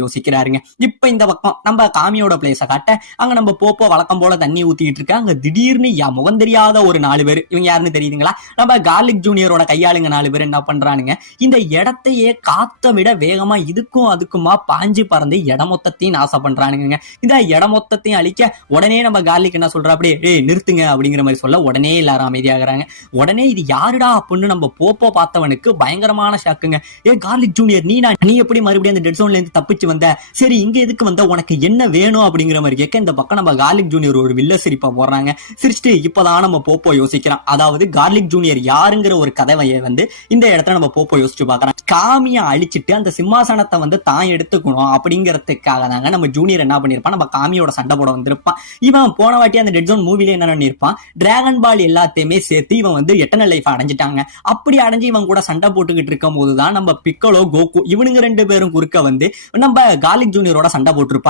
யோசிக்கிறாருங்க. இப்ப இந்த பக்கம் நம்ம காமியோட பிளேஸ காட்ட அங்க நம்ம போப்போ வழக்கம் போல தண்ணி ஊத்திட்டு இருக்க. அங்க திடீர்னு முகம் தெரியாத ஒரு 4 பேர், இவங்க யாருன்னு தெரியுதுங்களா? நம்ம கார்லிக் ஜூனியரோட கையாளுங்க 4 பேர் என்ன பண்றானுங்க, இந்த இடத்தையே காத்த விட வேகமா இதுக்கும் அதுக்குமா பாஞ்சு பறந்து இடம் மொத்தத்தையும் நாசம் பண்றானுங்க. இந்த இடம் மொத்தத்தையும் அழிக்க உடனே நம்ம கார்லிக் என்ன சொல்றா, அப்படியே நிறுத்துங்க அப்படிங்கிற மாதிரி சொல்ல உடனே எல்லாரும் அமைதியாகிறாங்க. உடனே இது யாருடா அப்படின்னு நம்ம போப்போ பார்த்தவனுக்கு பயங்கரமான ஷாக்குங்க. கார்லிக் ஜூனியர், நீ எப்படி மறுபடியும் அந்த டெட் ஜோன்ல இருந்து தப்பிச்சு வந்த? சரி, இங்க எதுக்கு வந்த? உனக்கு என்ன வேணும் அப்படிங்கிற மாதிரி கேட்க இந்த பக்கம் நம்ம கார்லிக் ஜூனியர் ஒரு வில்ல சிரிப்பா போடுறாங்க. சிரிச்சுட்டு இப்பதான் நம்ம போப்போ யோசிக்கிறான். அதாவது கார்லிக் ஜூனியர் யாருங்கிற ஒரு கதையை இந்த இடத்துல நம்ம போப்போ யோசிச்சு பாக்குறான். காமியை அழிச்சிட்டு அந்த சிம்மாசனத்தை தான் எடுத்துக்கணும் அப்படிங்கறதுக்காக தாங்க நம்ம ஜூனியர் என்ன பண்ணிருப்பான், நம்ம காமியோட சண்டை போட வந்திருப்பான். இவன் போன வாட்டி அந்த டெட் ஜோன் மூவில என்ன பண்ணிருப்பான், டிராகன் பால் எல்லாத்தையுமே சேர்த்து இவன் எட்டர்னல் லைஃப் அடைஞ்சிட்டாங்க. அப்படி அடைஞ்சு இவன் கூட சண்டை போட்டுக்கிட்டு இருக்கும் போதுதான் நம்ம பிக்கலோ கோகு இவனுங்க 2 பேரும் குறுக்க நம்ம கார்லிக் ஜூனியரோட சண்டை போட்டிருப்பான்.